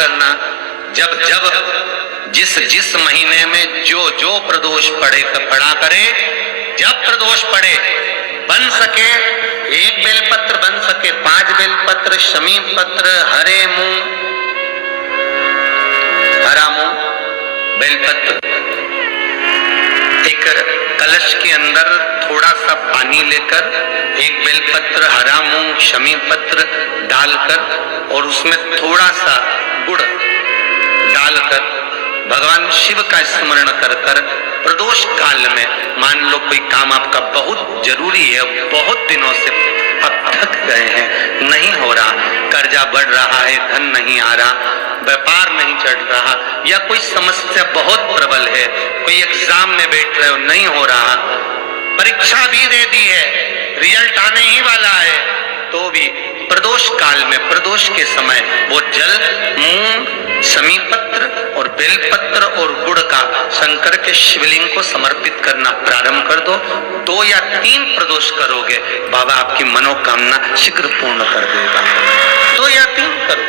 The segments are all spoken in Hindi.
करना, जब जब जिस जिस महीने में जो जो प्रदोष पड़ा करे, जब प्रदोष पड़े, बन सके 1 बेलपत्र, बन सके 5 बेलपत्र, शमी पत्र, हरे मूंग, हरा मूंग, बेलपत्र, एक कलश के अंदर थोड़ा सा पानी लेकर 1 बेलपत्र, हरा मूंग, शमी पत्र डालकर और उसमें थोड़ा सा गुड़ डालकर भगवान शिव का स्मरण कर कर प्रदोष काल में, मान लो कोई काम आपका बहुत जरूरी है, बहुत दिनों से अब थक गए हैं, नहीं हो रहा, कर्जा बढ़ रहा है, धन नहीं आ रहा, व्यापार नहीं चढ़ रहा, या कोई समस्या बहुत प्रबल है, कोई एग्जाम में बैठ रहे हो, नहीं हो रहा, परीक्षा भी दे दी है, रिजल्ट आने ही वाला है, तो भी प्रदोष काल में, प्रदोष के समय वो जल, मूंग, शमी पत्र और बेलपत्र और गुड़ का शंकर के शिवलिंग को समर्पित करना प्रारंभ कर दो। 2 या 3 प्रदोष करोगे, बाबा आपकी मनोकामना शीघ्र पूर्ण कर देगा। 2 या 3 करो।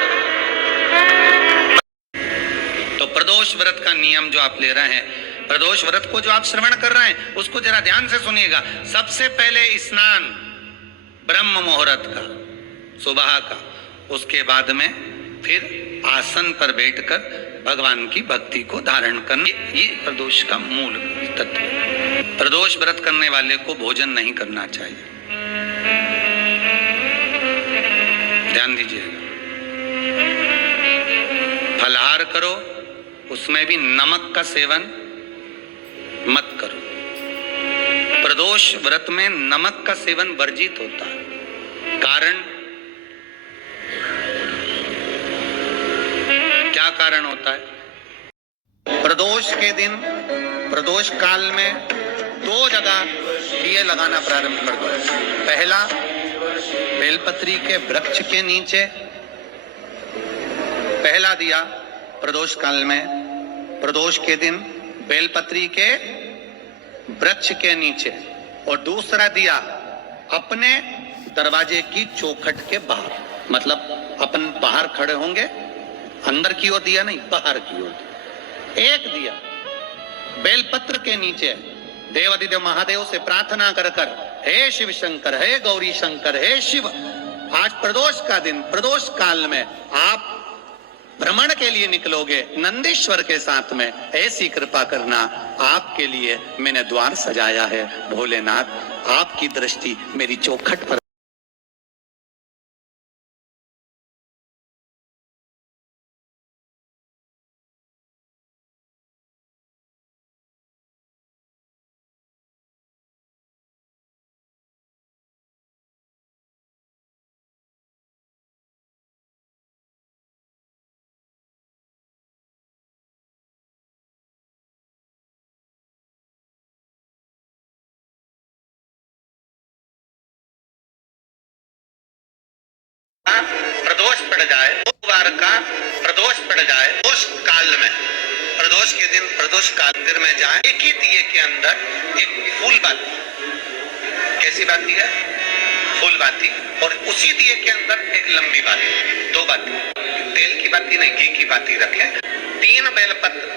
तो प्रदोष व्रत का नियम जो आप ले रहे हैं, प्रदोष व्रत को जो आप श्रवण कर रहे हैं, उसको जरा ध्यान से सुनिएगा। सबसे पहले स्नान ब्रह्म मुहूर्त का, सुबह का, उसके बाद में फिर आसन पर बैठकर भगवान की भक्ति को धारण करना, ये प्रदोष का मूल तत्व। प्रदोष व्रत करने वाले को भोजन नहीं करना चाहिए, ध्यान दीजिएगा। फलाहार करो, उसमें भी नमक का सेवन मत करो। प्रदोष व्रत में नमक का सेवन वर्जित होता है। कारण क्या कारण होता है? प्रदोष के दिन, प्रदोष काल में 2 जगह दिए लगाना प्रारंभ कर दो। पहला, बेलपत्री के वृक्ष के नीचे पहला दिया प्रदोष काल में, प्रदोष के दिन बेलपत्री के वृक्ष के नीचे, और दूसरा दिया अपने दरवाजे की चौखट के बाहर, मतलब अपन बाहर खड़े होंगे, अंदर की ओर दिया नहीं, बाहर की ओर। एक दिया बेलपत्र के नीचे देवादिदेव महादेव से प्रार्थना कर कर, हे शिव शंकर, हे गौरी शंकर, हे शिव, आज प्रदोष का दिन, प्रदोष काल में आप भ्रमण के लिए निकलोगे नंदीश्वर के साथ में, ऐसी कृपा करना, आपके लिए मैंने द्वार सजाया है भोलेनाथ, आपकी दृष्टि मेरी चौखट पर। प्रदोष पड़ जाए, 2 बार का प्रदोष पड़ जाए, उस काल में, प्रदोष के दिन प्रदोष काल मंदिर में जाए, एक ही दिए के अंदर एक फूल बाती, कैसी बाती है? फूल बाती, और उसी दिए के अंदर एक लंबी बाती, 2 बाती, तेल की बाती नहीं, घी की बाती रखें। 3 बेलपत्र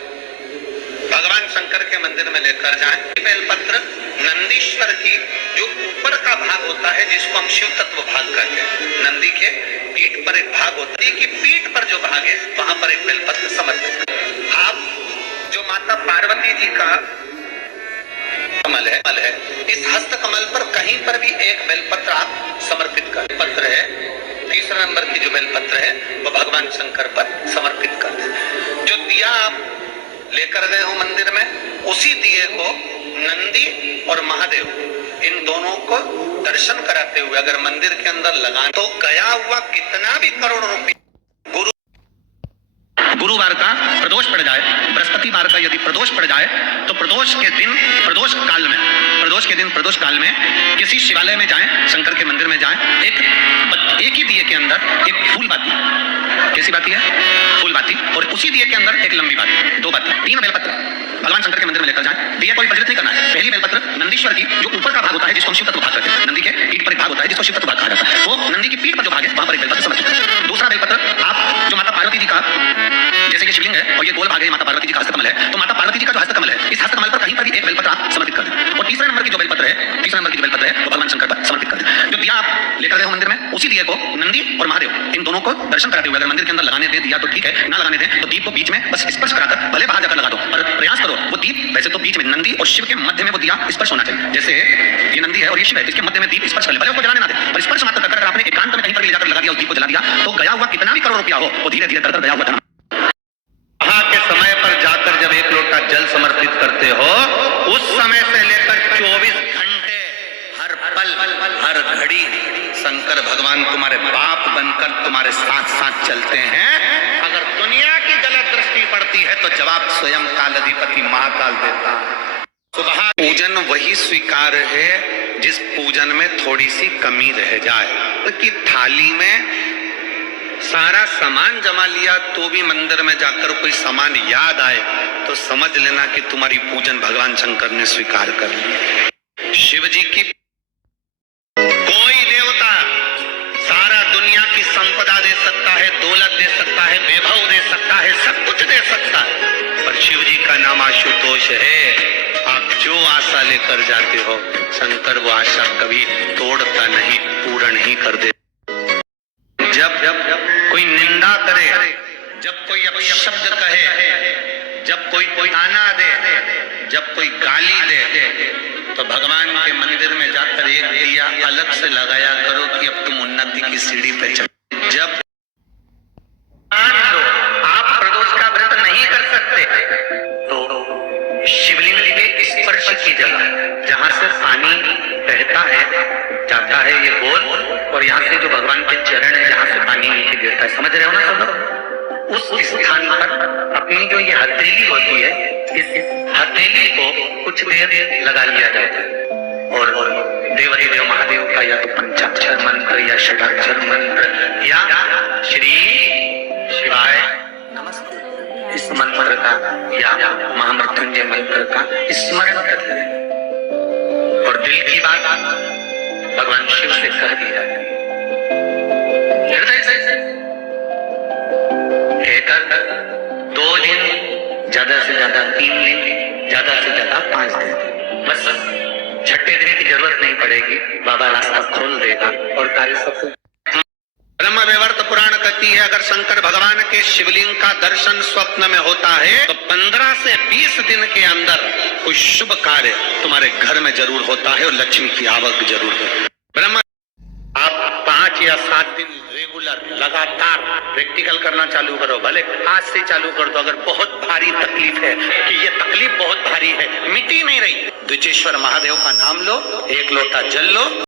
भगवान शंकर के मंदिर में लेकर जाएं। बेलपत्र नंदीश्वर की जो ऊपर का भाग होता है, जिसको हम शिव तत्व भाग कहते हैं, नंदी के पीठ पर एक भाग होता है, कि पीठ पर जो भाग है वहां पर एक बेलपत्र समर्पित करें। आप जो माता पार्वती जी का कमल है, इस हस्त कमल पर कहीं पर भी एक बेलपत्र आप समर्पित करें। पत्र है, 3रा नंबर की जो बेलपत्र है वो भगवान शंकर पर समर्पित कर दें। जो दिया आप लेकर गए हो मंदिर में, उसी दिए को नंदी और महादेव, इन दोनों को दर्शन कराते हुए अगर मंदिर के अंदर लगाए, तो गया हुआ कितना भी करोड़ रुपये, गुरुवार का प्रदोष पड़ जाए, बृहस्पतिवार का यदि प्रदोष पड़ जाए, तो प्रदोष के दिन, प्रदोष काल में, प्रदोष के दिन, प्रदोष काल में किसी शिवालय में जाएं, शंकर के मंदिर में जाएं, एक ही दिए के अंदर एक फूल बाती, कैसी बाती है? फूल बाती, और उसी दिए के अंदर एक लंबी बाती, 2 बाती, 3 बेलपत्र भगवान शंकर के मंदिर में लेकर जाएं। दिए कोई प्रज्वलित नहीं करना है। पहली बेलपत्र नंदीश्वर की जो ऊपर का भाग होता है, जिसको हम शिव तत्व भाग कहते हैं, नंदी के पीठ पर एक भाग होता है जिसको शिव तत्व भाग कहा जाता है, वो नंदी की पीठ पर जो भाग है वहां पर एक बेलपत्र समर्पित करें। दूसरा बेलपत्र आप जो माता पार्वती जी का, जैसे कि शिवलिंग है और ये गोल भाग है माता पार्वती जी का हस्तकमल है, तो माता पार्वती जी का जो हस्तकमल है, इस हस्तकमल पर कहीं पर भी एक बेलपत्र आप समर्पित कर दें। और तीसरे नंबर की जो बेलपत्र है वो भगवान शंकर पर समर्पित कर दें। जो दिया आप लेकर गए हो मंदिर में, उसी दिए को नंदी और महादेव इन दोनों को दर्शन कराते हुए अगर मंदिर के अंदर लगाने दें दिया तो ठीक है, ना लगाने दें तो दीप को बीच में बस स्पर्श कराकर भले बाहर जाकर लगा दो, पर प्रयास करो वो दीप वैसे तो बीच में नंदी और शिव के मध्य में वो दिया स्पर्श होना चाहिए। जैसे ये नंदी है और ये शिव है, इसके मध्य में दीप स्पर्श कर ले, भले उसको जलाने ना दे, पर स्पर्श मात्र कर आपने एकांत में कहीं पर ले जाकर लगा दिया, उस दीप को जला दिया, तो गया हुआ कितना भी करोड़ रुपया हो वो धीरे धीरे कर गया हुआ धन। वहां के समय पर जाकर जब एक लोटा जल समर्पित करते हो, उस समय से लेकर 24 घंटे हर पल हर घड़ी शंकर भगवान तुम्हारे बाप बनकर तुम्हारे साथ साथ चलते हैं। अगर दुनिया की गलत दृष्टि पड़ती है तो जवाब स्वयं काल अधिपति महाकाल देता है। सुबह पूजन वही स्वीकार है जिस पूजन में थोड़ी सी कमी रह जाए, कि थाली में सारा सामान जमा लिया तो भी मंदिर में जाकर कोई सामान याद आए तो समझ लेना कि तुम्हारी पूजन भगवान शंकर ने स्वीकार कर ली। शिव जी की कोई देवता सारा दुनिया की संपदा दे सकता है, दौलत दे सकता है, वैभव दे सकता है, सब कुछ दे सकता है, पर शिव जी का नाम आशुतोष है। आप जो आशा लेकर जाते हो शंकर वो आशा कभी तोड़ता नहीं, पूर्ण ही कर दे। जब कोई निंदा करे, जब कोई अपशब्द कहे, जब कोई ताना दे, जब कोई गाली दे, तो भगवान के मंदिर में जाकर एक दिया अलग से लगाया करो कि अब तुम उन्नति की सीढ़ी पे चलो। जब आप प्रदोष का व्रत नहीं कर सकते तो शिवलिंग के स्पर्श की जगह जहां से पानी बहता है जाता है ये गोल, और यहाँ से जो भगवान के चरण है जहाँ से पानी नीचे गिरता है, समझ रहे हो ना सब लोग, उस स्थान पर अपनी जो ये हथेली होती है, इस हथेली को कुछ देर लगा लिया जाता है और देव महादेव का या तो पंचाक्षर मंत्र या षडाक्षर मंत्र या श्री शिवाय नमस्ते इस मंत्र का या महामृत्युंजय मंत्र का स्मरण कर ले और दिल की बात भगवान शिव से कह दिया, हृदय से कहकर 2 दिन, ज्यादा से ज्यादा 3 दिन, ज्यादा से ज्यादा 5 दिन, बस 6ठे दिन की जरूरत नहीं पड़ेगी, बाबा रास्ता खोल देगा और कार्य सफल। ब्रह्म वैवर्त पुराण कहती है अगर शंकर भगवान के शिवलिंग का दर्शन स्वप्न में होता है तो 15 से 20 दिन के अंदर कोई शुभ कार्य तुम्हारे घर में जरूर होता है और लक्ष्मी की आवक जरूर है। ब्रह्म आप 5 या 7 दिन रेगुलर लगातार प्रैक्टिकल करना चालू करो, भले आज से चालू कर दो। अगर बहुत भारी तकलीफ है कि ये तकलीफ बहुत भारी है, मिटी नहीं रही, द्विजेश्वर महादेव का नाम लो, एक लोटा जल लो,